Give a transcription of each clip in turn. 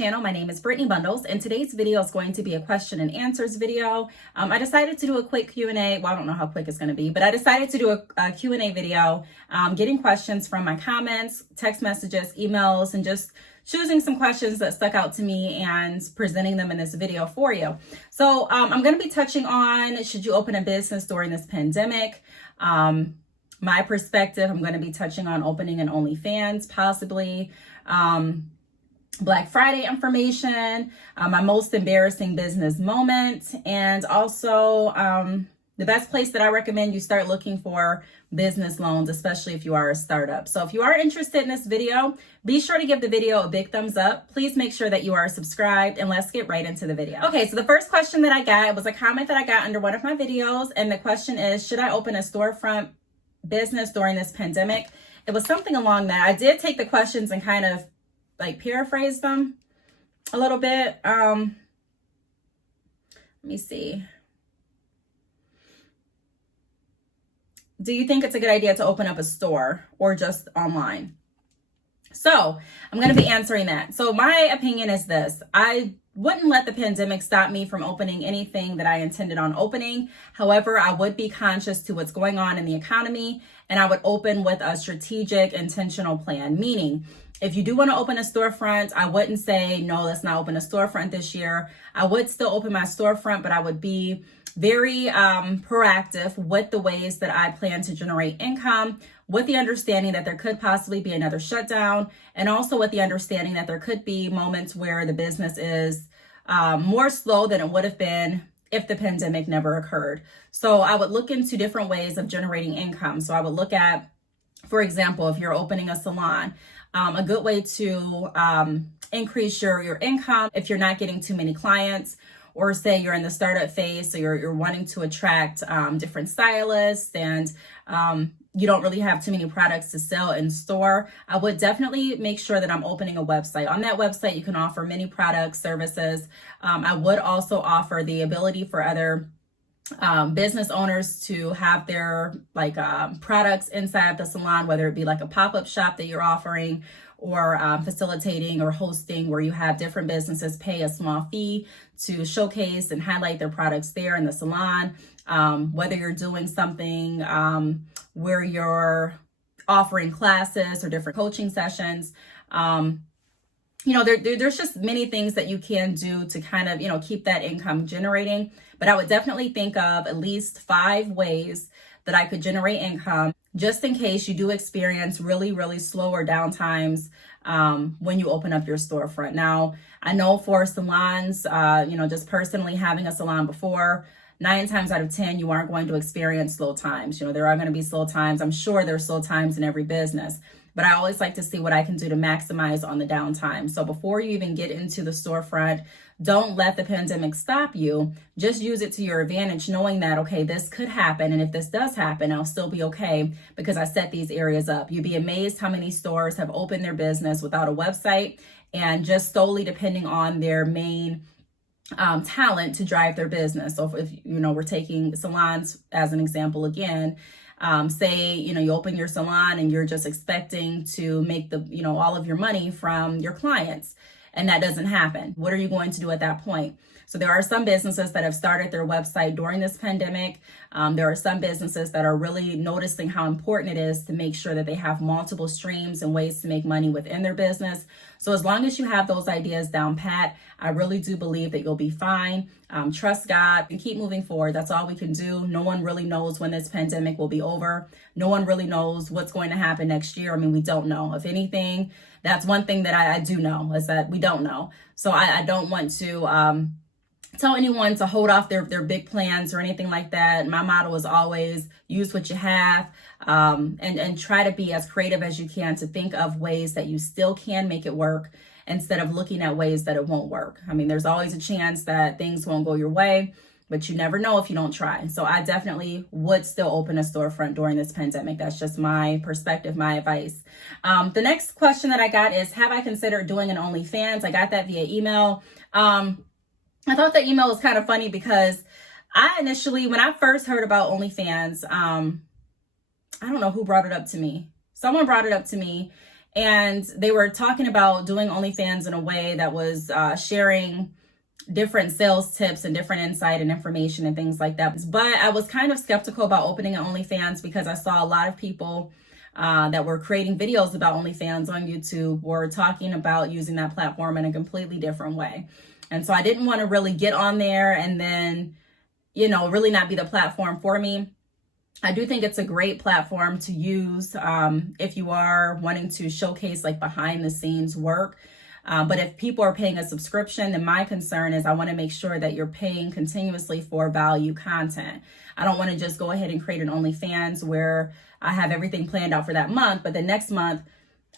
channel. My name is Brittney Bundles, and today's video is going to be a question and answers video. I decided to do a quick Q&A. Well, I don't know how quick it's going to be, but I decided to do a Q&A video, getting questions from my comments, text messages, emails, and just choosing some questions that stuck out to me and presenting them in this video for you. So I'm going to be touching on, should you open a business during this pandemic? My perspective, I'm going to be touching on opening an OnlyFans, possibly. Black Friday information, my most embarrassing business moment, and also the best place that I recommend you start looking for business loans, especially if you are a startup. So if you are interested in this video, be sure to give the video a big thumbs up. Please make sure that you are subscribed, and let's get right into the video. Okay, so the first question that I got was a comment that I got under one of my videos, and the question is, should I open a storefront business during this pandemic? It was something along that. I did take the questions and kind of like paraphrase them a little bit. Let me see. Do you think it's a good idea to open up a store or just online? So I'm going to be answering that. So my opinion is this: I wouldn't let the pandemic stop me from opening anything that I intended on opening. However, I would be conscious to what's going on in the economy, and I would open with a strategic, intentional plan. Meaning, if you do want to open a storefront, I wouldn't say, no, let's not open a storefront this year. I would still open my storefront, but I would be very proactive with the ways that I plan to generate income, with the understanding that there could possibly be another shutdown, and also with the understanding that there could be moments where the business is more slow than it would have been if the pandemic never occurred. So I would look into different ways of generating income. So I would look at, for example, if you're opening a salon, a good way to increase your income if you're not getting too many clients, or say you're in the startup phase, so you're wanting to attract different stylists, and you don't really have too many products to sell in store. I would definitely make sure that I'm opening a website. On that website, you can offer many products, services. I would also offer the ability for other business owners to have their products inside of the salon, whether it be like a pop-up shop that you're offering, or facilitating or hosting where you have different businesses pay a small fee to showcase and highlight their products there in the salon. Whether you're doing something where you're offering classes or different coaching sessions, there's just many things that you can do to kind of, keep that income generating. But I would definitely think of at least 5 ways that I could generate income, just in case you do experience really, really slow or down times when you open up your storefront. Now, I know for salons, just personally having a salon before, 9 times out of 10, you aren't going to experience slow times. There are going to be slow times. I'm sure there's slow times in every business, but I always like to see what I can do to maximize on the downtime. So before you even get into the storefront, don't let the pandemic stop you. Just use it to your advantage, knowing that, okay, this could happen. And if this does happen, I'll still be okay because I set these areas up. You'd be amazed how many stores have opened their business without a website and just solely depending on their main talent to drive their business. So if we're taking salons as an example again, say, you open your salon and you're just expecting to make all of your money from your clients, and that doesn't happen. What are you going to do at that point? So there are some businesses that have started their website during this pandemic. There are some businesses that are really noticing how important it is to make sure that they have multiple streams and ways to make money within their business. So as long as you have those ideas down pat, I really do believe that you'll be fine. Trust God and keep moving forward. That's all we can do. No one really knows when this pandemic will be over. No one really knows what's going to happen next year. I mean, we don't know. If anything, that's one thing that I do know, is that we don't know. So I don't want to tell anyone to hold off their big plans or anything like that. My motto is always use what you have, and try to be as creative as you can to think of ways that you still can make it work instead of looking at ways that it won't work. I mean, there's always a chance that things won't go your way, but you never know if you don't try. So I definitely would still open a storefront during this pandemic. That's just my perspective, my advice. The next question that I got is, have I considered doing an OnlyFans? I got that via email. I thought the email was kind of funny because I initially, when I first heard about OnlyFans, I don't know who brought it up to me. Someone brought it up to me, And they were talking about doing OnlyFans in a way that was sharing different sales tips and different insight and information and things like that. But I was kind of skeptical about opening an OnlyFans because I saw a lot of people that were creating videos about OnlyFans on YouTube were talking about using that platform in a completely different way. And so I didn't want to really get on there and then, really not be the platform for me. I do think it's a great platform to use if you are wanting to showcase like behind the scenes work. But if people are paying a subscription, then my concern is I want to make sure that you're paying continuously for value content. I don't want to just go ahead and create an OnlyFans where I have everything planned out for that month, but the next month,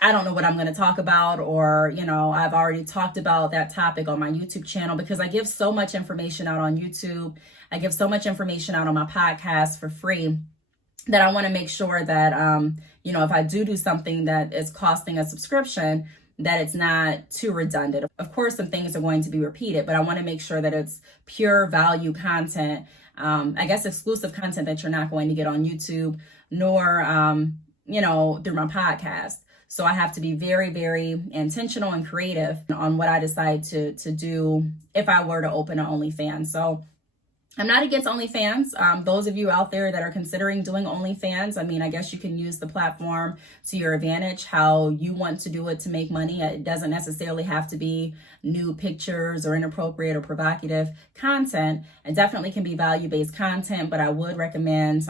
I don't know what I'm going to talk about, or, I've already talked about that topic on my YouTube channel because I give so much information out on YouTube. I give so much information out on my podcast for free that I want to make sure that, if I do something that is costing a subscription, that it's not too redundant. Of course, some things are going to be repeated, but I want to make sure that it's pure value content, exclusive content that you're not going to get on YouTube, nor, through my podcast. So I have to be very, very intentional and creative on what I decide to do if I were to open an OnlyFans. So I'm not against OnlyFans. Those of you out there that are considering doing OnlyFans, I guess you can use the platform to your advantage, how you want to do it to make money. It doesn't necessarily have to be nude pictures or inappropriate or provocative content. It definitely can be value-based content, but I would recommend,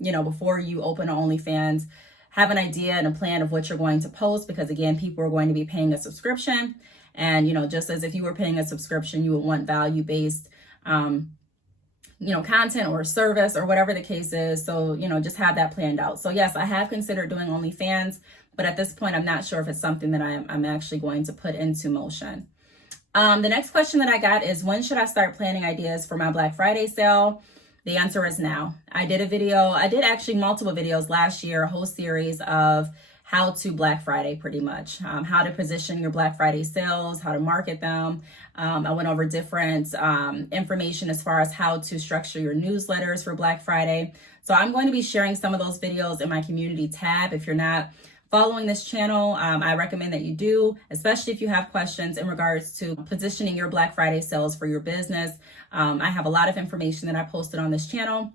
before you open an OnlyFans, have an idea and a plan of what you're going to post, because again, people are going to be paying a subscription. And, just as if you were paying a subscription, you would want value-based content or service or whatever the case is. So, just have that planned out. So yes, I have considered doing OnlyFans, but at this point, I'm not sure if it's something that I'm actually going to put into motion. The next question that I got is, when should I start planning ideas for my Black Friday sale? The answer is now. I did actually multiple videos last year, a whole series of how to Black Friday, pretty much, how to position your Black Friday sales, how to market them. I went over different information as far as how to structure your newsletters for Black Friday. So I'm going to be sharing some of those videos in my community tab. If you're not following this channel, I recommend that you do, especially if you have questions in regards to positioning your Black Friday sales for your business. I have a lot of information that I posted on this channel.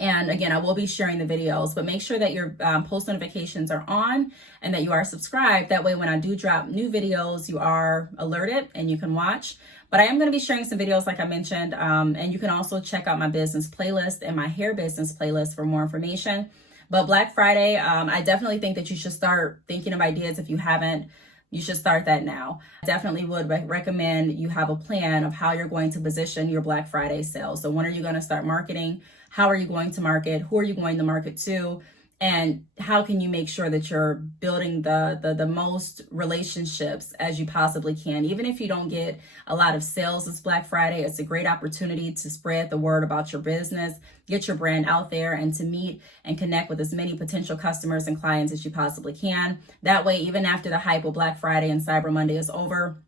And again, I will be sharing the videos, but make sure that your post notifications are on and that you are subscribed. That way, when I do drop new videos, you are alerted and you can watch. But I am going to be sharing some videos, like I mentioned, and you can also check out my business playlist and my hair business playlist for more information. But Black Friday, I definitely think that you should start thinking of ideas. If you haven't, you should start that now. I definitely would recommend you have a plan of how you're going to position your Black Friday sales. So when are you going to start marketing? How are you going to market? Who are you going to market to? And how can you make sure that you're building the most relationships as you possibly can? Even if you don't get a lot of sales this Black Friday, it's a great opportunity to spread the word about your business, get your brand out there, and to meet and connect with as many potential customers and clients as you possibly can. That way, even after the hype of Black Friday and Cyber Monday is over,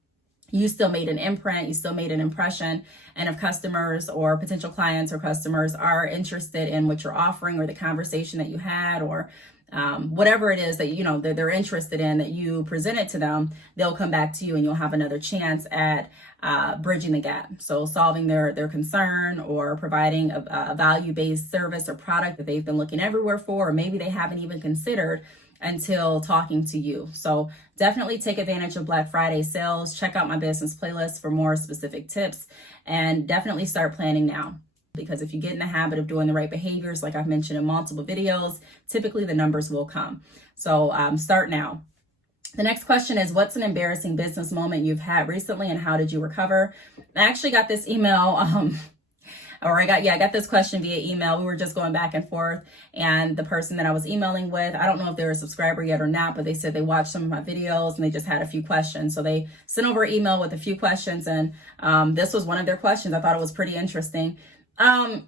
you still made an imprint, you still made an impression. And if customers or potential clients or customers are interested in what you're offering or the conversation that you had, or whatever it is that, they're interested in that you presented to them, they'll come back to you and you'll have another chance at bridging the gap. So solving their concern or providing a value-based service or product that they've been looking everywhere for, or maybe they haven't even considered until talking to you. So definitely take advantage of Black Friday sales. Check out my business playlist for more specific tips, and definitely start planning now. Because if you get in the habit of doing the right behaviors, like I've mentioned in multiple videos, typically the numbers will come. So start now. The next question is, what's an embarrassing business moment you've had recently and how did you recover? I actually got this email, I got this question via email. We were just going back and forth, and the person that I was emailing with, I don't know if they're a subscriber yet or not, but they said they watched some of my videos and they just had a few questions. So they sent over an email with a few questions, and this was one of their questions. I thought it was pretty interesting. I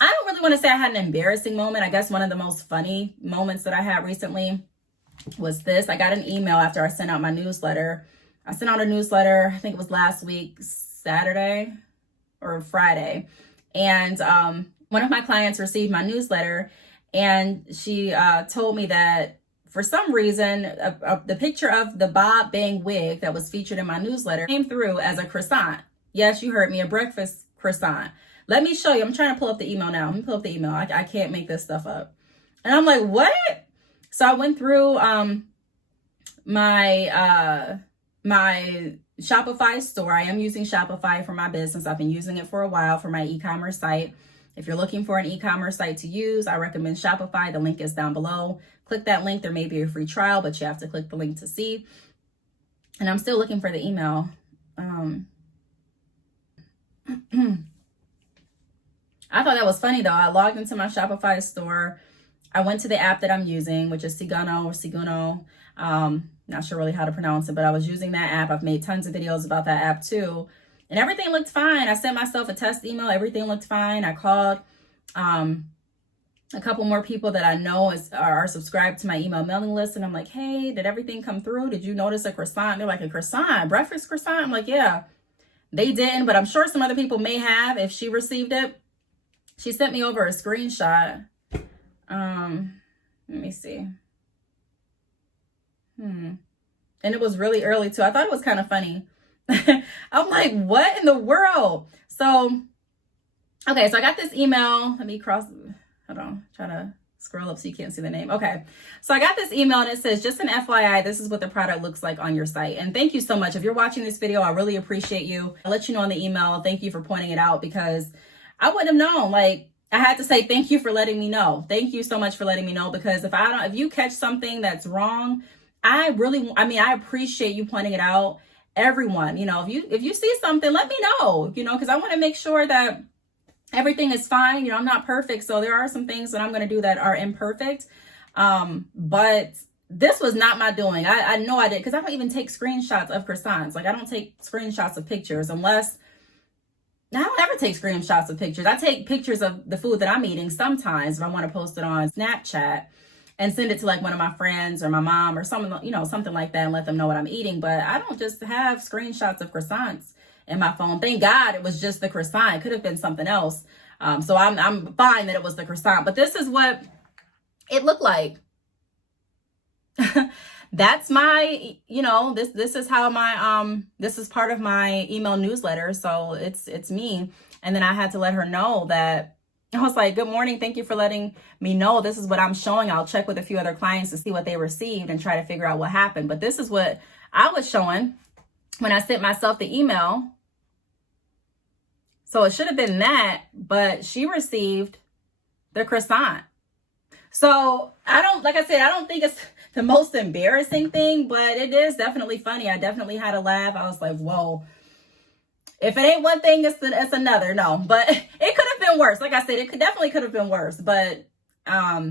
don't really want to say I had an embarrassing moment. I guess one of the most funny moments that I had recently was this. I got an email after I sent out my newsletter. I sent out a newsletter, I think it was last week, Saturday or Friday. And one of my clients received my newsletter, and she told me that for some reason, the picture of the bob bang wig that was featured in my newsletter came through as a croissant. Yes, you heard me, a breakfast croissant. Let me show you. I'm trying to pull up the email now. Let me pull up the email. I can't make this stuff up. And I'm like, what? So I went through my Shopify store. I am using Shopify for my business. I've been using it for a while for my e-commerce site. If you're looking for an e-commerce site to use, I recommend Shopify. The link is down below. Click that link. There may be a free trial, but you have to click the link to see. And I'm still looking for the email. I thought that was funny though. I logged into my Shopify store. I went to the app that I'm using, which is Seguno. Not sure really how to pronounce it, but I was using that app. I've made tons of videos about that app too. And everything looked fine. I sent myself a test email. Everything looked fine. I called a couple more people that I know are subscribed to my email mailing list. And I'm like, hey, did everything come through? Did you notice a croissant? They're like, a croissant, breakfast croissant? I'm like, yeah, they didn't, but I'm sure some other people may have if she received it. She sent me over a screenshot. Let me see. And it was really early too. I thought it was kind of funny. I'm like, what in the world? So, okay, so I got this email. Let me hold on, try to scroll up so you can't see the name. Okay, so I got this email and it says, just an FYI, this is what the product looks like on your site. And thank you so much. If you're watching this video, I really appreciate you. I'll let you know in the email. Thank you for pointing it out because I wouldn't have known. Like, I had to say thank you for letting me know. Thank you so much for letting me know, because if you catch something that's wrong, I appreciate you pointing it out. Everyone, if you see something, let me know, because I want to make sure that everything is fine. I'm not perfect. So there are some things that I'm going to do that are imperfect. But this was not my doing. I know I did, because I don't even take screenshots of croissants. Like, I don't take screenshots of pictures I don't ever take screenshots of pictures. I take pictures of the food that I'm eating sometimes if I want to post it on Snapchat and send it to like one of my friends or my mom or someone, something like that, and let them know what I'm eating. But I don't just have screenshots of croissants in my phone. Thank God it was just the croissant. It could have been something else. So I'm fine that it was the croissant, but this is what it looked like. That's my, this is how my, this is part of my email newsletter. So it's me. And then I had to let her know that I was like, good morning. Thank you for letting me know. This is what I'm showing. I'll check with a few other clients to see what they received and try to figure out what happened. But this is what I was showing when I sent myself the email. So it should have been that, but she received the croissant. So I don't think it's the most embarrassing thing, but it is definitely funny. I definitely had a laugh. I was like, whoa. If it ain't one thing, it's another. No, but it could have been worse. Like I said, it definitely could have been worse. But I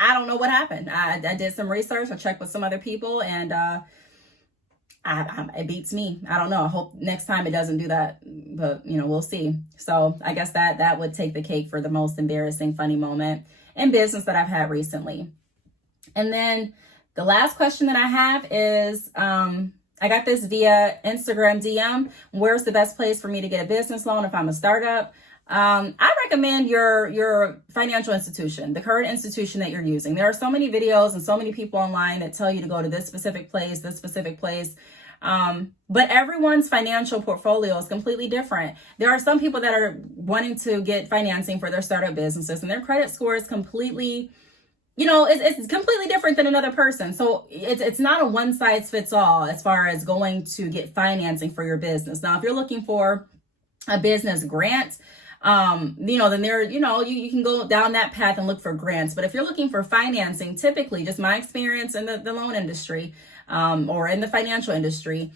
don't know what happened. I did some research. I checked with some other people, and it beats me. I don't know. I hope next time it doesn't do that. But we'll see. So I guess that would take the cake for the most embarrassing, funny moment in business that I've had recently. And then the last question that I have is, I got this via Instagram DM. Where's the best place for me to get a business loan if I'm a startup? I recommend your financial institution, the current institution that you're using. There are so many videos and so many people online that tell you to go to this specific place. But everyone's financial portfolio is completely different. There are some people that are wanting to get financing for their startup businesses, and their credit score is completely, it's completely different than another person. So it's not a one size fits all as far as going to get financing for your business. Now, if you're looking for a business grant, then there, you can go down that path and look for grants. But if you're looking for financing, typically, just my experience in the loan industry, or in the financial industry,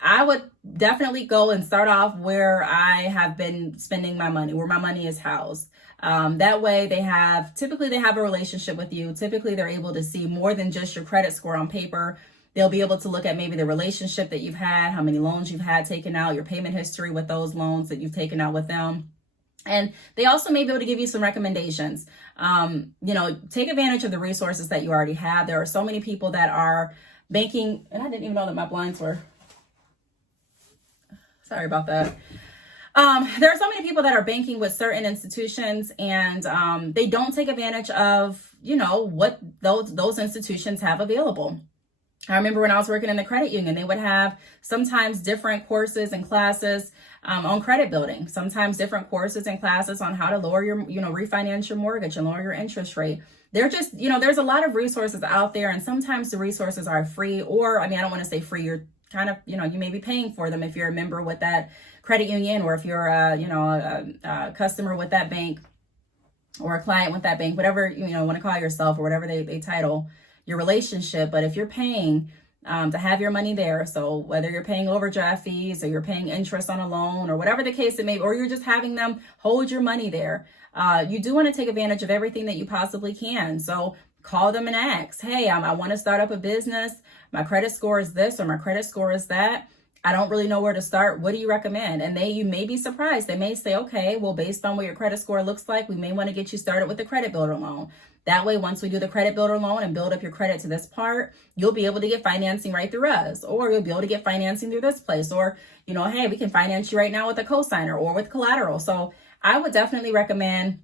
I would definitely go and start off where I have been spending my money, where my money is housed. That way typically they have a relationship with you. Typically they're able to see more than just your credit score on paper. They'll be able to look at maybe the relationship that you've had, how many loans you've had taken out, your payment history with those loans that you've taken out with them. And they also may be able to give you some recommendations. Take advantage of the resources that you already have. There are so many people that are banking, and I didn't even know that my blinds were, sorry about that. There are so many people that are banking with certain institutions, and they don't take advantage of, what those institutions have available. I remember when I was working in the credit union, they would have sometimes different courses and classes on credit building, sometimes different courses and classes on how to lower your, refinance your mortgage and lower your interest rate. They're just, there's a lot of resources out there, and sometimes the resources are free, or, I don't want to say free, you're kind of, you may be paying for them if you're a member with that credit union, or if you're a customer with that bank, or a client with that bank, whatever, want to call yourself, or whatever they title your relationship. But if you're paying to have your money there, so whether you're paying overdraft fees, or you're paying interest on a loan, or whatever the case it may be, or you're just having them hold your money there, you do want to take advantage of everything that you possibly can. So call them and ask, hey, I want to start up a business. My credit score is this, or my credit score is that. I don't really know where to start. What do you recommend? And you may be surprised. They may say, okay, well, based on what your credit score looks like, we may want to get you started with the credit builder loan. That way, once we do the credit builder loan and build up your credit to this part, you'll be able to get financing right through us, or you'll be able to get financing through this place, or, hey, we can finance you right now with a cosigner or with collateral. So I would definitely recommend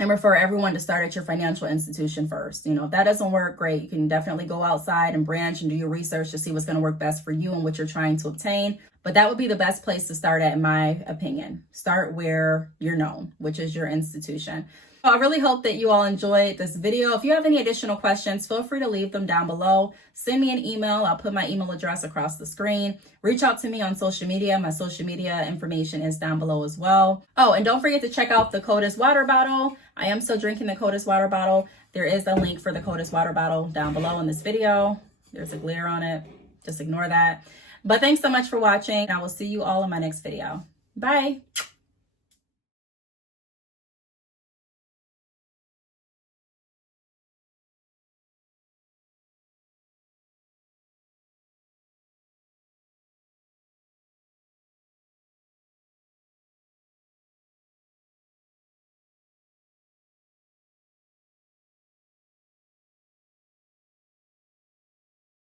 and refer everyone to start at your financial institution first. If that doesn't work, great. You can definitely go outside and branch and do your research to see what's going to work best for you and what you're trying to obtain. But that would be the best place to start at, in my opinion. Start where you're known, which is your institution. I really hope that you all enjoyed this video. If you have any additional questions, feel free to leave them down below. Send me an email. I'll put my email address across the screen. Reach out to me on social media. My social media information is down below as well. Oh, and don't forget to check out the Codis water bottle. I am still drinking the Codis water bottle. There is a link for the Codis water bottle down below in this video. There's a glare on it. Just ignore that. But thanks so much for watching. I will see you all in my next video. Bye.